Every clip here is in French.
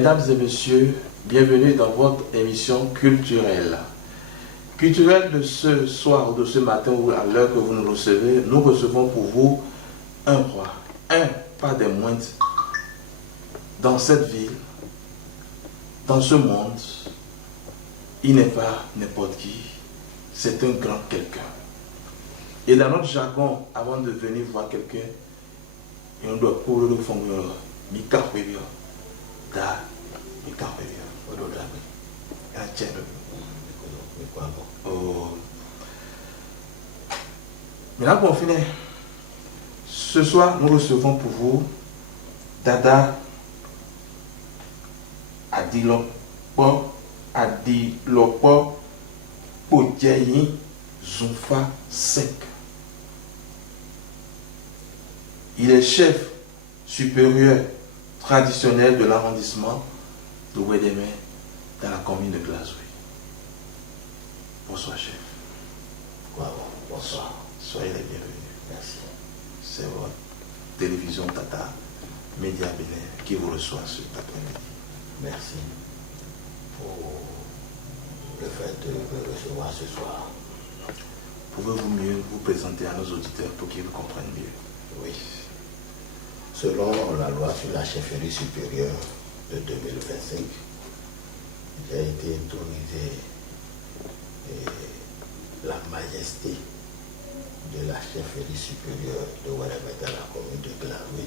Mesdames et messieurs, bienvenue dans votre émission culturelle. Culturelle de ce soir ou de ce matin ou à l'heure que vous nous recevez, nous recevons pour vous un roi, pas des moindres, dans cette ville, dans ce monde. Il n'est pas n'importe qui, c'est un grand quelqu'un. Et dans notre jargon, avant de venir voir quelqu'un, on doit courir le fond de Mika Huevio, da Mika Huevio, Ododabe, un tien. Oh. Maintenant pour finir, ce soir nous recevons pour vous Dada Adilopo Podjayi Zumfa Sek. Il est chef supérieur traditionnel de l'arrondissement de Ouédémé dans la commune de Glazoué. Bonsoir chef. Bonsoir. Soyez les bienvenus. Merci. C'est votre télévision Tata Média Bénin qui vous reçoit cet après-midi. Merci pour le fait de me recevoir ce soir. Pouvez-vous mieux vous présenter à nos auditeurs pour qu'ils vous comprennent mieux? Oui. Selon la loi sur la chefferie supérieure de 2025, j'ai été autorisé la majesté de la chefferie supérieure de Ouédémé dans la commune de Glazoué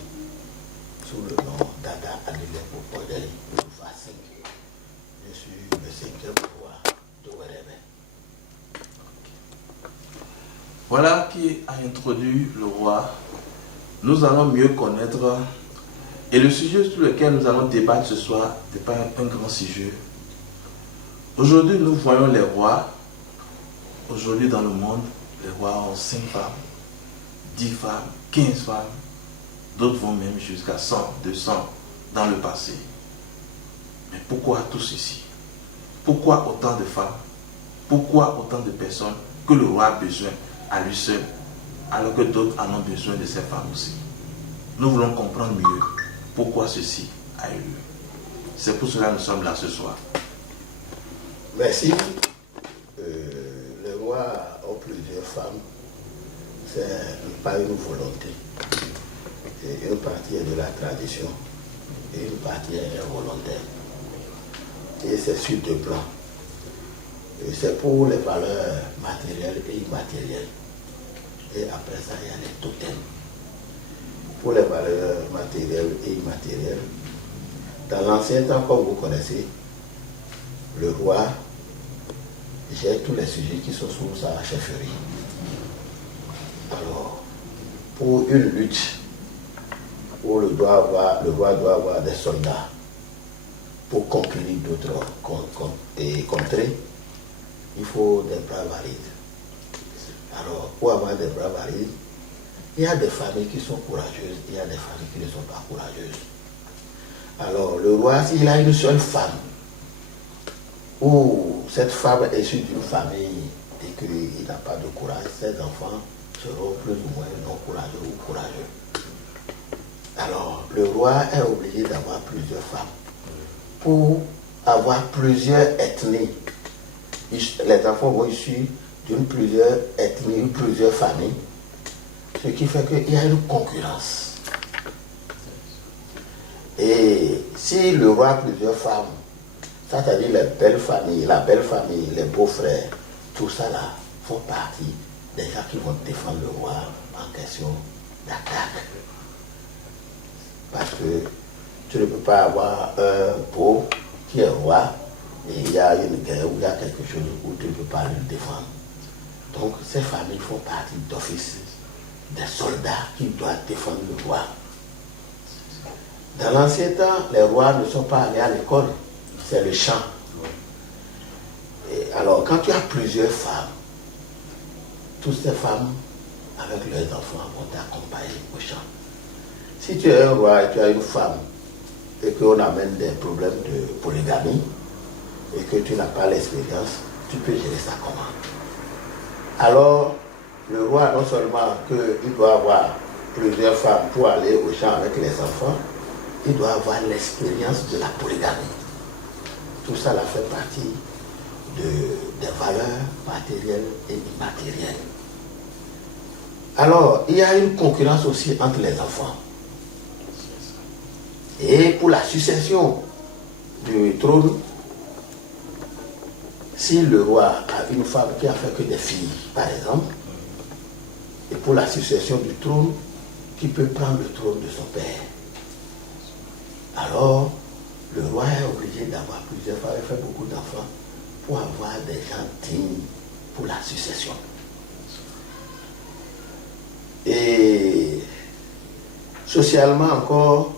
sous le nom Dada Adilopo Podjayi Zumfa Sek. Je suis le 5e roi de Ouédémé. Voilà qui a introduit le roi. Nous allons mieux connaître. Et le sujet sur lequel nous allons débattre ce soir n'est pas un grand sujet. Aujourd'hui, nous voyons les rois. Aujourd'hui, dans le monde, les rois ont 5 femmes, 10 femmes, 15 femmes. D'autres vont même jusqu'à 100, 200 dans le passé. Mais pourquoi tout ceci? Pourquoi autant de femmes? Pourquoi autant de personnes que le roi a besoin à lui seul, alors que d'autres en ont besoin de ces femmes aussi? Nous voulons comprendre mieux pourquoi ceci a eu lieu. C'est pour cela que nous sommes là ce soir. Merci. Les rois ont plusieurs femmes. C'est pas une volonté. Et une partie est de la tradition et une partie est volontaire. Et c'est sur 2 plans. Et c'est pour les valeurs matérielles et immatérielles. Et après ça, il y a les totems. Pour les valeurs matérielles et immatérielles, dans l'ancien temps, comme vous connaissez, le roi gère tous les sujets qui sont sous sa chefferie. Alors, pour une lutte où le roi doit avoir des soldats pour conquérir d'autres contrées, il faut des bras valides. Alors, pour avoir des bras valides, il y a des familles qui sont courageuses, il y a des familles qui ne sont pas courageuses. Alors, le roi, s'il a une seule femme, ou cette femme est issue d'une famille et qu'il n'a pas de courage, ses enfants seront plus ou moins non courageux ou courageux. Alors, le roi est obligé d'avoir plusieurs femmes pour avoir plusieurs ethnies. Les enfants vont issus d'une plusieurs ethnies, plusieurs familles, ce qui fait qu'il y a une concurrence. Et si le roi a plusieurs femmes, c'est-à-dire les belles familles, la belle famille, les beaux-frères, tout ça là font partie des gens qui vont défendre le roi en question d'attaque. Parce que tu ne peux pas avoir un beau qui est roi et il y a une guerre ou il y a quelque chose où tu ne peux pas le défendre. Donc ces familles font partie d'office des soldats qui doivent défendre le roi. Dans l'ancien temps, les rois ne sont pas allés à l'école, c'est le champ. Et alors quand tu as plusieurs femmes, toutes ces femmes avec leurs enfants vont t'accompagner au champ. Si tu es un roi et tu as une femme et qu'on amène des problèmes de polygamie et que tu n'as pas l'expérience, tu peux gérer ça comment? Alors, le roi, non seulement qu'il doit avoir plusieurs femmes pour aller au champ avec les enfants, il doit avoir l'expérience de la polygamie. Tout ça là fait partie des valeurs matérielles et immatérielles. Alors, il y a une concurrence aussi entre les enfants. Et pour la succession du trône, si le roi a une femme qui a fait que des filles, par exemple, et pour la succession du trône, qui peut prendre le trône de son père, alors le roi est obligé d'avoir plusieurs femmes, il fait beaucoup d'enfants, pour avoir des gens dignes pour la succession. Et socialement encore,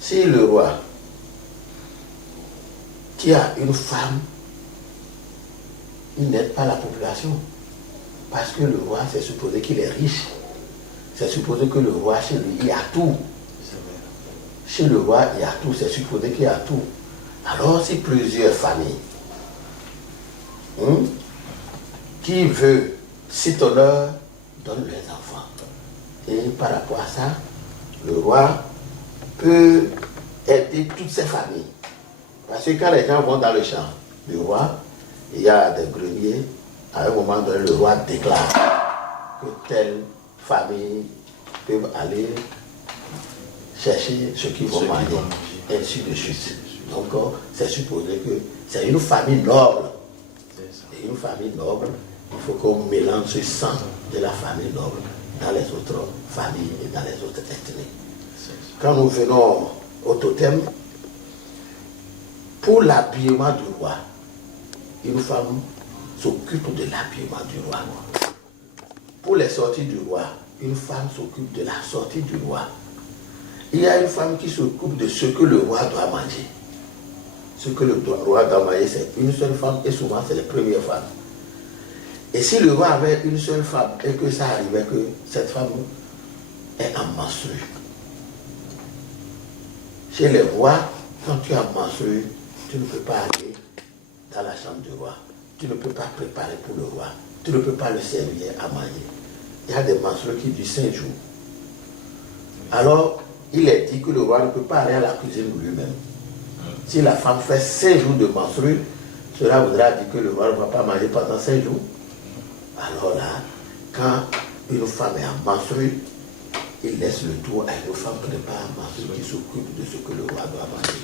si le roi qui a une femme, il n'aide pas la population. Parce que le roi, c'est supposé qu'il est riche. C'est supposé que le roi, chez lui, il y a tout. Chez le roi, il y a tout. C'est supposé qu'il y a tout. Alors, si plusieurs familles qui veut cet honneur, donne les enfants. Et par rapport à ça, le roi peut aider toutes ces familles. Parce que quand les gens vont dans le champ du roi, il y a des greniers, à un moment donné, le roi déclare que telle famille peut aller chercher ce qu'ils vont manger, ainsi de suite. Donc, c'est supposé que c'est une famille noble. Et une famille noble, il faut qu'on mélange ce sang de la famille noble dans les autres familles et dans les autres ethnies. Quand nous venons au totem, pour l'habillement du roi, une femme s'occupe de l'habillement du roi. Pour les sorties du roi, une femme s'occupe de la sortie du roi. Il y a une femme qui s'occupe de ce que le roi doit manger. Ce que le roi doit manger, c'est une seule femme et souvent c'est les premières femmes. Et si le roi avait une seule femme et que ça arrivait que cette femme est en menstru, chez les rois, quand tu as menstrué, tu ne peux pas aller dans la chambre du roi. Tu ne peux pas préparer pour le roi. Tu ne peux pas le servir à manger. Il y a des menstrues qui durent 5 jours. Alors, il est dit que le roi ne peut pas aller à la cuisine lui-même. Si la femme fait 5 jours de menstrues, cela voudra dire que le roi ne va pas manger pendant 5 jours. Alors là, quand une femme est en menstrues, il laisse le tour à une femme qui n'est pas en menstrues, qui s'occupe de ce que le roi doit manger.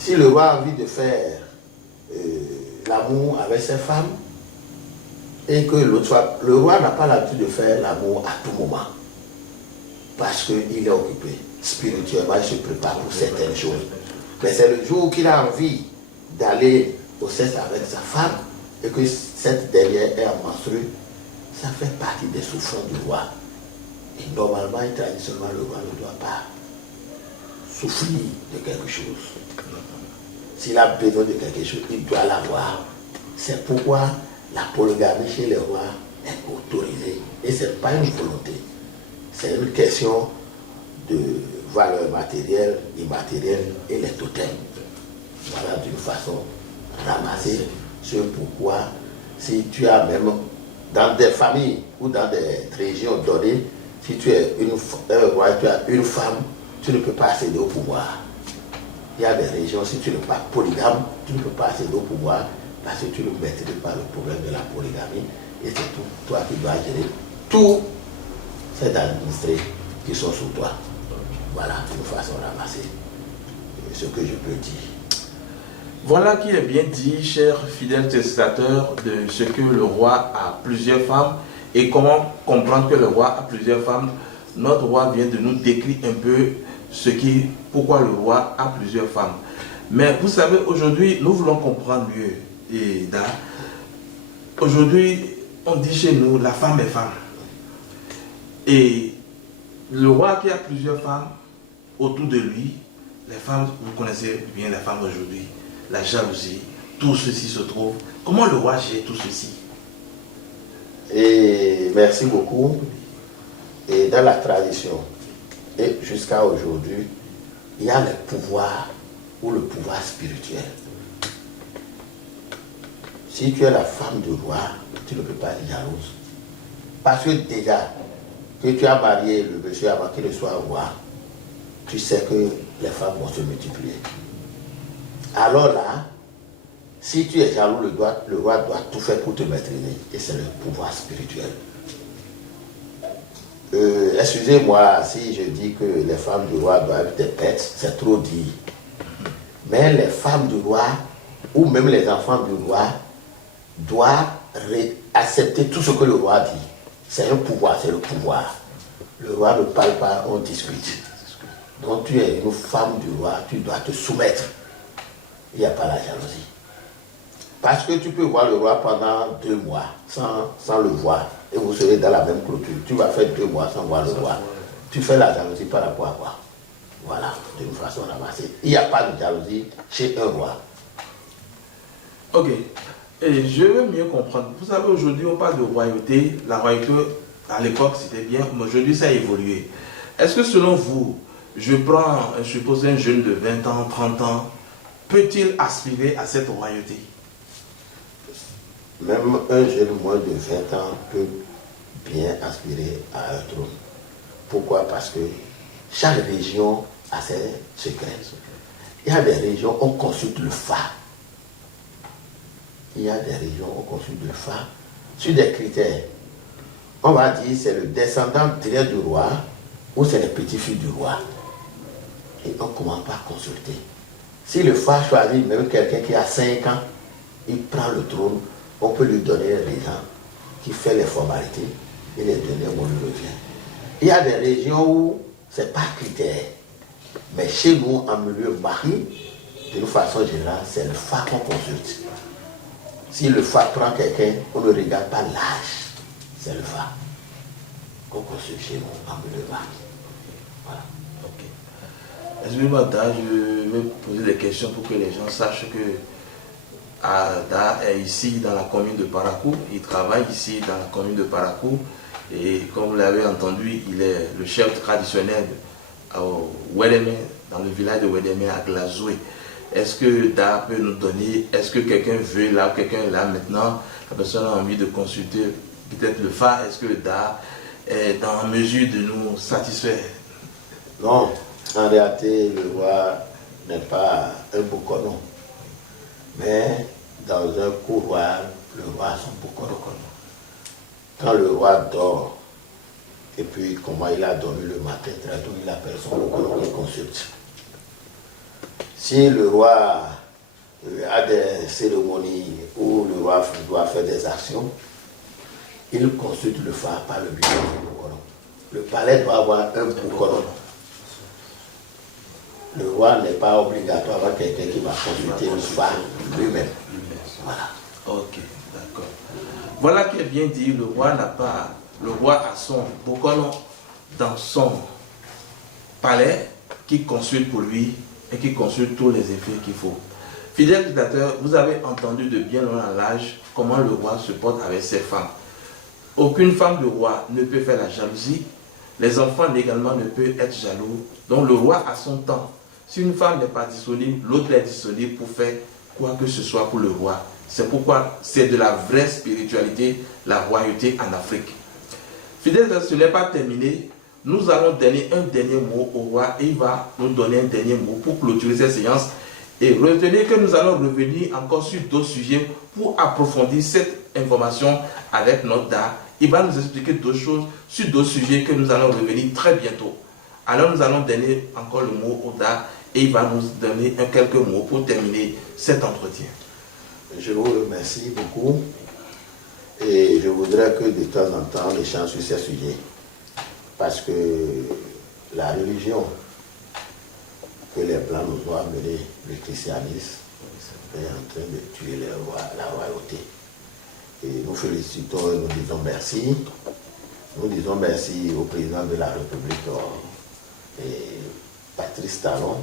Si le roi a envie de faire l'amour avec ses femmes, et que l'autre fois, le roi n'a pas l'habitude de faire l'amour à tout moment, parce qu'il est occupé. Spirituellement, il se prépare pour certaines choses. Mais c'est le jour qu'il a envie d'aller au sexe avec sa femme, et que cette dernière est en menstrues, ça fait partie des souffrances du roi. Et normalement et traditionnellement, le roi ne doit pas souffrir de quelque chose. S'il a besoin de quelque chose, il doit l'avoir. C'est pourquoi la polygamie chez les rois est autorisée. Et ce n'est pas une volonté. C'est une question de valeur matérielle, immatérielle et les totems. Voilà d'une façon ramassée ce pourquoi, si tu as même dans des familles ou dans des régions données, si tu es un roi, tu as une femme, tu ne peux pas accéder au pouvoir. Il y a des régions, si tu n'es pas polygame, tu ne peux pas accéder au pouvoir parce que tu ne maîtrises pas le problème de la polygamie et c'est tout toi qui dois gérer tous ces administrés qui sont sous toi. Voilà, d'une façon ramassée, ce que je peux dire. Voilà qui est bien dit, chers fidèles téléspectateurs, de ce que le roi a plusieurs femmes et comment comprendre que le roi a plusieurs femmes. Notre roi vient de nous décrire un peu pourquoi le roi a plusieurs femmes. Mais vous savez, aujourd'hui, nous voulons comprendre mieux. Et aujourd'hui, on dit chez nous, la femme est femme. Et le roi qui a plusieurs femmes autour de lui, les femmes, vous connaissez bien les femmes aujourd'hui, la jalousie, tout ceci se trouve. Comment le roi gère tout ceci? Et merci beaucoup. Et dans la tradition, et jusqu'à aujourd'hui, il y a le pouvoir ou le pouvoir spirituel. Si tu es la femme du roi, tu ne peux pas être jalouse. Parce que déjà, que tu as marié le monsieur avant qu'il ne soit roi, tu sais que les femmes vont se multiplier. Alors là, si tu es jaloux, le roi doit tout faire pour te maîtriser. Et c'est le pouvoir spirituel. Excusez-moi si je dis que les femmes du roi doivent être des bêtes, c'est trop dit. Mais les femmes du roi, ou même les enfants du roi, doivent accepter tout ce que le roi dit. C'est un pouvoir, c'est le pouvoir. Le roi ne parle pas, on discute. Donc tu es une femme du roi, tu dois te soumettre. Il n'y a pas la jalousie. Parce que tu peux voir le roi pendant 2 mois sans le voir. Et vous serez dans la même clôture. Tu vas faire 2 mois sans voir le roi. Tu fais la jalousie par rapport à quoi? Voilà, d'une façon ramassée. Il n'y a pas de jalousie chez un roi. Ok. Et je veux mieux comprendre. Vous savez, aujourd'hui, on parle de royauté. La royauté, à l'époque, c'était bien, mais aujourd'hui, ça a évolué. Est-ce que selon vous, je suppose un jeune de 20 ans, 30 ans, peut-il aspirer à cette royauté? Même un jeune moins de 20 ans peut bien aspirer à un trône. Pourquoi? Parce que chaque région a ses secrets. Il y a des régions où on consulte le phare. Il y a des régions où on consulte le phare sur des critères. On va dire c'est le descendant direct du roi ou c'est les petits-fils du roi. Et on ne commence pas à consulter. Si le phare choisit même quelqu'un qui a 5 ans, il prend le trône, on peut lui donner un régent qui fait les formalités et les donner on lui revient. Il y a des régions où ce n'est pas critère. Mais chez nous, en milieu mari, de façon générale, c'est le phare qu'on consulte. Si le phare prend quelqu'un, on ne regarde pas l'âge. C'est le phare qu'on consulte chez nous, en milieu mari. Voilà. Ok. Excusez-moi, je vais poser des questions pour que les gens sachent que Ada est ici dans la commune de Parakou. Il travaille ici dans la commune de Parakou. Et comme vous l'avez entendu, il est le chef traditionnel au Wedeme, dans le village de Wedeme à Glazoué. Est-ce que Da peut nous donner, est-ce que quelqu'un veut là, quelqu'un est là maintenant, la personne a envie de consulter peut-être le phare, est-ce que Da est dans mesure de nous satisfaire? Non, en réalité, le roi n'est pas un bouconon. Mais dans un couloir, le roi a son bouconon. Quand le roi dort, et puis comment il a dormi le matin, très tôt, il appelle son bouconon, il consulte. Si le roi a des cérémonies où le roi doit faire des actions, il consulte le phare par le biais du bouconon. Le palais doit avoir un bouconon. Le roi n'est pas obligatoire d'avoir quelqu'un qui va consulter le phare lui-même. Voilà. Ok, d'accord. Voilà qui est bien dit, le roi a son bouconon dans son palais qui consulte pour lui et qui consulte tous les effets qu'il faut. Fidèles spectateurs, vous avez entendu de bien loin en l'âge comment le roi se porte avec ses femmes. Aucune femme du roi ne peut faire la jalousie. Les enfants également ne peuvent être jaloux. Donc le roi a son temps. Si une femme n'est pas disponible, l'autre est disponible pour faire quoi que ce soit pour le roi. C'est pourquoi c'est de la vraie spiritualité, la royauté en Afrique. Fidèles, ce n'est pas terminé. Nous allons donner un dernier mot au roi et il va nous donner un dernier mot pour clôturer cette séance. Et retenez que nous allons revenir encore sur d'autres sujets pour approfondir cette information avec notre Da. Il va nous expliquer d'autres choses sur d'autres sujets que nous allons revenir très bientôt. Alors nous allons donner encore le mot au Da et il va nous donner quelques mots pour terminer cet entretien. Je vous remercie beaucoup et je voudrais que de temps en temps on échange sur ces sujets parce que la religion que les Blancs nous ont amené, le christianisme, est en train de tuer la royauté. Et nous félicitons et nous disons merci. Nous disons merci au président de la République, Patrice Talon,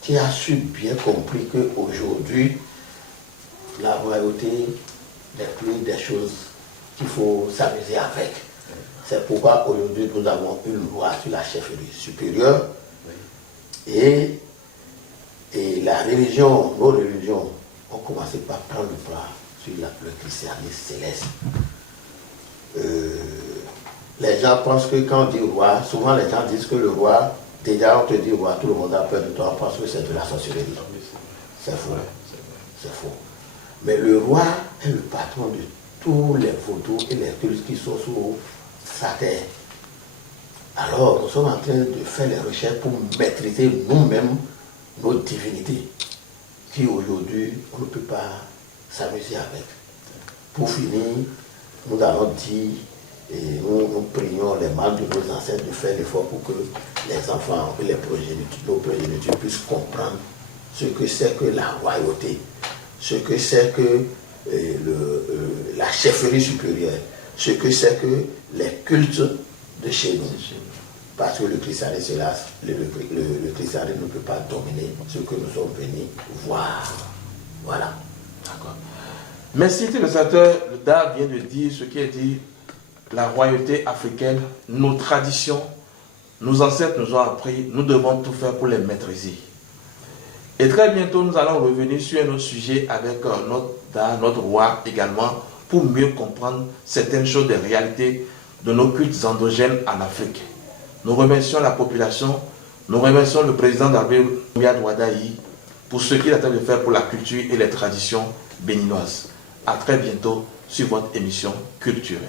qui a su bien compris qu'aujourd'hui, la royauté n'est plus des choses qu'il faut s'amuser avec. C'est pourquoi aujourd'hui nous avons une loi sur la chefferie supérieure et la religion, nos religions ont commencé par prendre le pas sur le christianisme céleste. Les gens pensent que quand on dit roi, souvent les gens disent que le roi Déjà, on te dit, ouais, tout le monde a peur de toi parce que c'est de la sorcellerie. C'est faux. C'est faux. Mais le roi est le patron de tous les vaudous et les cultes qui sont sur sa terre. Alors, nous sommes en train de faire les recherches pour maîtriser nous-mêmes nos divinités, qui aujourd'hui, on ne peut pas s'amuser avec. Pour finir, nous allons dire, et nous prions les mâles de nos ancêtres de faire l'effort pour que les enfants et nos progénitures puissent comprendre ce que c'est que la royauté, ce que c'est que la chefferie supérieure, ce que c'est que les cultes de chez nous. Parce que le christianisme, hélas, le christianisme ne peut pas dominer ce que nous sommes venus voir. Voilà. D'accord. Merci, téléspectateur. Le DA vient de dire ce qui est dit. La royauté africaine, nos traditions, nos ancêtres nous ont appris, nous devons tout faire pour les maîtriser. Et très bientôt, nous allons revenir sur un autre sujet avec notre roi également, pour mieux comprendre certaines choses des réalités de nos cultes endogènes en Afrique. Nous remercions la population, nous remercions le président d'Arabie Riyad Wadaï pour ce qu'il est en train de faire pour la culture et les traditions béninoises. À très bientôt sur votre émission culturelle.